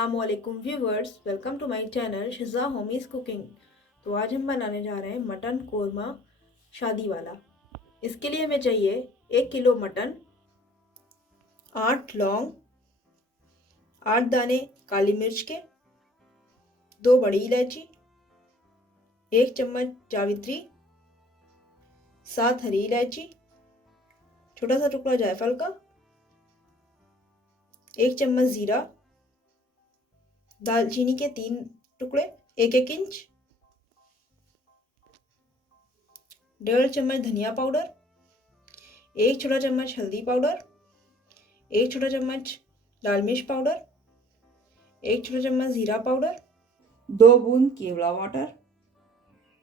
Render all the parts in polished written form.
अस्सलामुअलैकुम viewers, welcome to my channel Shiza Homies cooking. तो आज हम बनाने जा रहे हैं मटन कोरमा शादी वाला। इसके लिए हमें चाहिए 1 किलो मटन, 8 लौंग, 8 दाने काली मिर्च के, 2 बड़ी इलायची, 1 चम्मच जावित्री, 7 हरी इलायची, छोटा सा टुकड़ा जायफल का, 1 चम्मच ज़ीरा, दालचीनी के 3 टुकड़े 1-1 इंच, 1.5 चम्मच धनिया पाउडर, 1 छोटा चम्मच हल्दी पाउडर, 1 छोटा चम्मच लाल मिर्च पाउडर, 1 छोटा चम्मच जीरा पाउडर, 2 बूंद केवड़ा वाटर,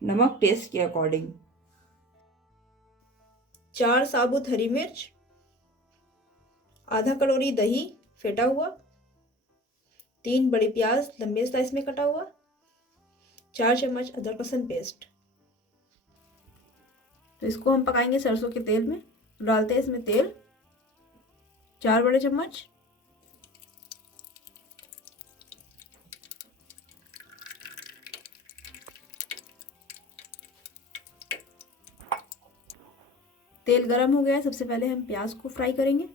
नमक टेस्ट के अकॉर्डिंग, 4 साबुत हरी मिर्च, आधा कटोरी दही फेटा हुआ, 3 बड़ी प्याज लंबे साइज में कटा हुआ, 4 चम्मच अदरक लहसुन पेस्ट। तो इसको हम पकाएंगे सरसों के तेल में। डालते हैं इसमें तेल 4 बड़े चम्मच, तेल गरम हो गया है। सबसे पहले हम प्याज को फ्राई करेंगे।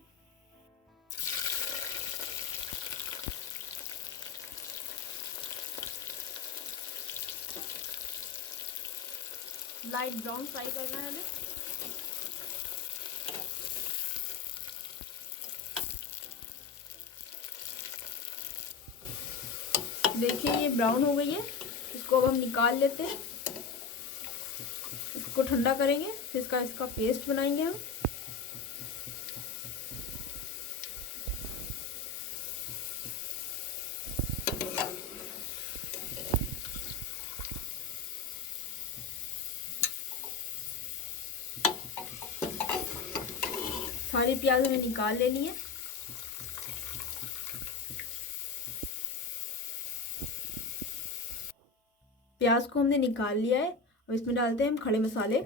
लाइट ब्राउन फ्राई करना है हमें। देखिए ये ब्राउन हो गई है। इसको अब हम निकाल लेते हैं। इसको ठंडा करेंगे, फिर इसका पेस्ट बनाएंगे हम। सारी प्याज हमें निकाल लेनी है। प्याज को हमने निकाल लिया है। और इसमें डालते हैं हम खड़े मसाले।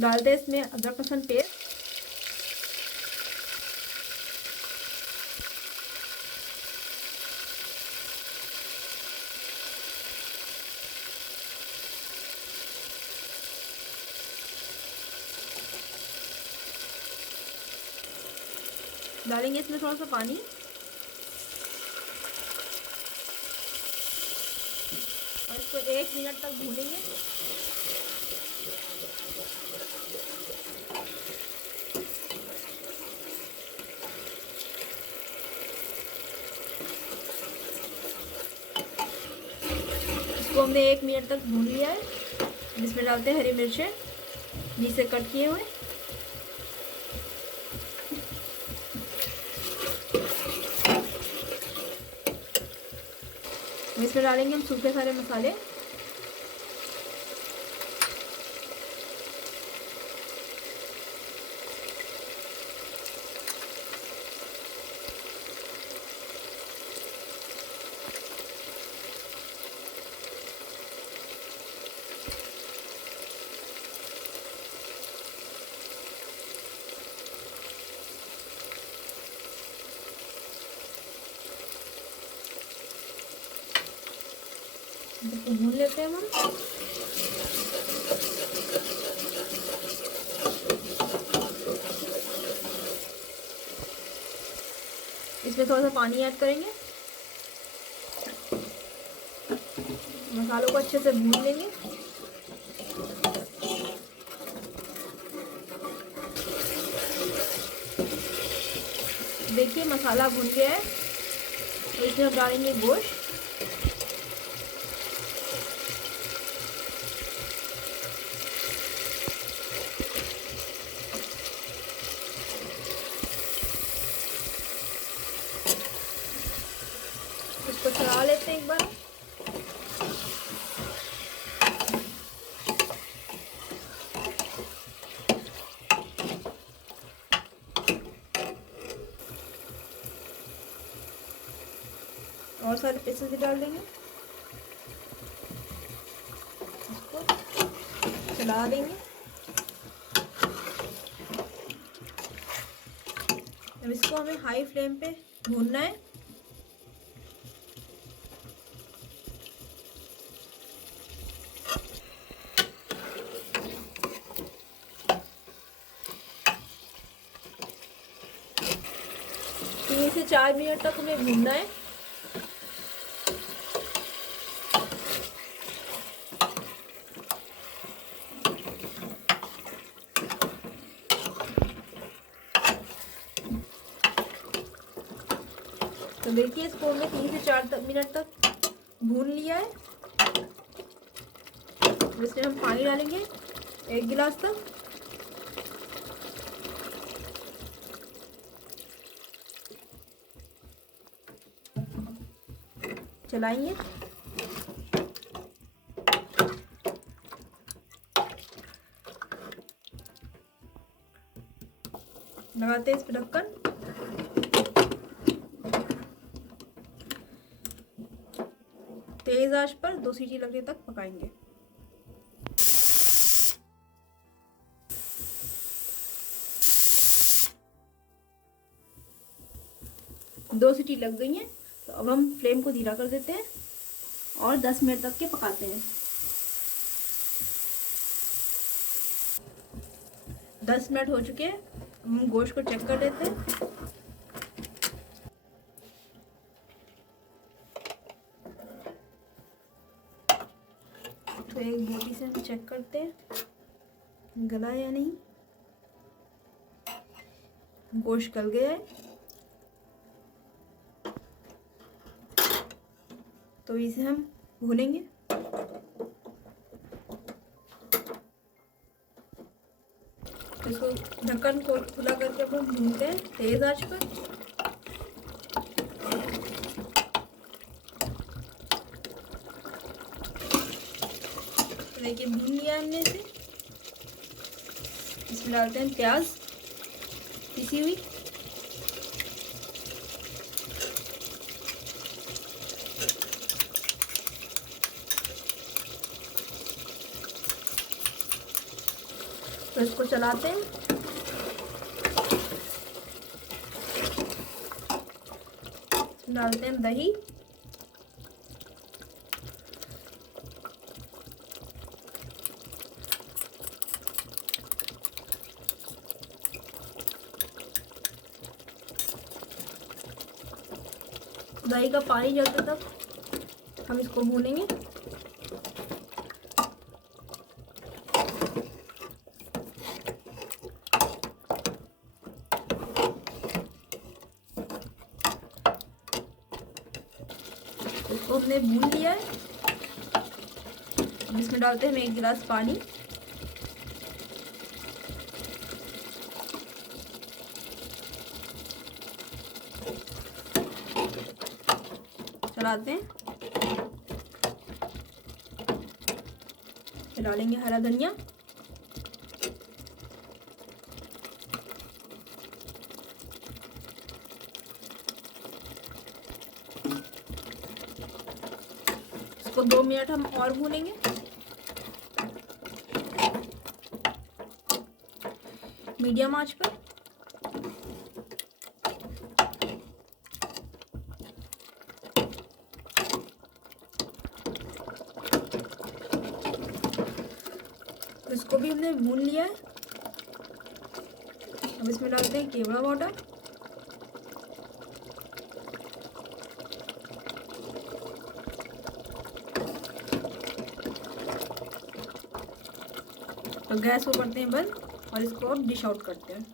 डालते हैं इसमें अदरक लहसुन पेस्ट, डालेंगे इसमें थोड़ा सा पानी और इसको 1 मिनट तक भूनेंगे। इसको हमने 1 मिनट तक भून लिया है। इसमें डालते हैं हरी मिर्चें बीच से कट किए हुए, इसमें डालेंगे हम सूखे सारे मसाले। भून लेते हैं हम। इसमें थोड़ा सा पानी ऐड करेंगे, मसालों को अच्छे से भून लेंगे। देखिए मसाला भून गया है। तो इसमें हम डालेंगे गोश्त। इसको चला लेते हैं एक बार। और सारे पीसेस भी डाल देंगे इसको। चला देंगे। अब इसको हमें हाई फ्लेम पे भूनना है। तीन से 4 मिनट तक हमें भूनना है। तो देखिए इसको हमने 3 से 4 मिनट तक भून लिया है। इसमें हम पानी डालेंगे 1 गिलास तक। चलाएंगे। लगाते हैं इस पर ढक्कन। तेज आंच पर 2 सीटी लगने तक पकाएंगे। दो सीटी लग गई हैं, तो अब हम फ्लेम को धीरा कर देते हैं और 10 मिनट तक के पकाते हैं। 10 मिनट हो चुके हैं। हम गोश्त को चेक कर लेते हैं। तो एक बोटी से हम चेक करते हैं गला या नहीं। गोश्त गल गया है, तो इसे हम भूनेंगे। इसको ढक्कन को खुला करके हम भूनते हैं तेज आंच पर। देखिए भून लिया हमने इसे। इसमें डालते हैं प्याज पिसी हुई। तो इसको चलाते हैं। डालते हैं दही। दही का पानी जलते तक हम इसको भूनेंगे। इसको हमने भून लिया है। अब इसमें डालते हैं हम 1 गिलास पानी। चलाते हैं। डालेंगे हरा धनिया। इसको 2 मिनट हम और भूनेंगे। मीडियम आंच पर। इसको भी हमने भून लिया है। अब इसमें डालते हैं केवड़ा वाटर। तो गैस को करते हैं बंद और इसको अब डिश आउट करते हैं।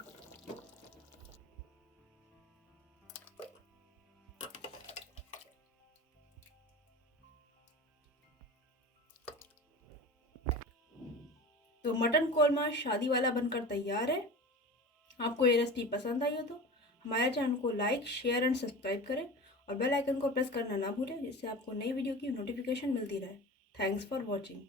तो मटन कोरमा शादी वाला बनकर तैयार है। आपको ये रेसिपी पसंद आई हो तो हमारे चैनल को लाइक, शेयर एंड सब्सक्राइब करें और बेल आइकन को प्रेस करना ना भूलें, जिससे आपको नई वीडियो की नोटिफिकेशन मिलती रहे। Thanks for watching.